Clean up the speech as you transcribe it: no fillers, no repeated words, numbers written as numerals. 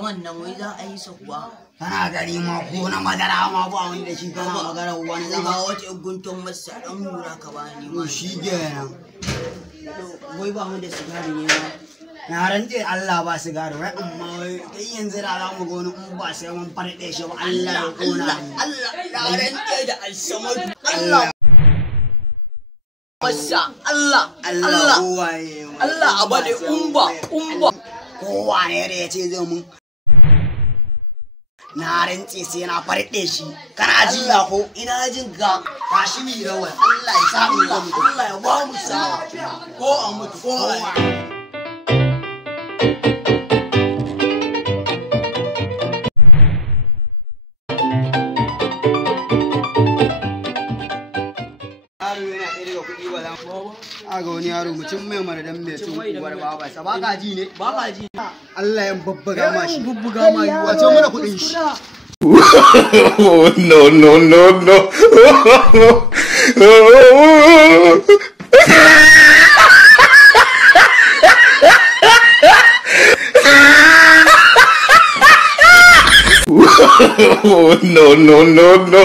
zaman nan wai za a yi sa kuwa. Kana gari ma ko na madara ma ba wani da shi kana magana wani Zan zama. ga wata guntun masa dan lura ka bani ma. Shi kenan. Wai ba mu da sigari ne ma. Na rantse Allah ba sigari wai amma wai kai yanzu da za mu goni in ba sai mun farɗe shi ba Allah ya kona mu. Allah na rantse da alsamadu. Allah masa Allah Allah abade umba kowa ne da ya ce zai mun na rantse sai na farɗe shi kana ji ya ko ina jin ka tashi mi rawar Allah ya sa mu ga mutum Allah ya ba mu sa ko a mutu ko a aga wani yaro mutum mai mara dan mai cin uwar babarsa ba ka ji ne ba ka ji Allah ya babbaga ma shi bubbuga ma yi wato mana kudin shi no no no no no no no no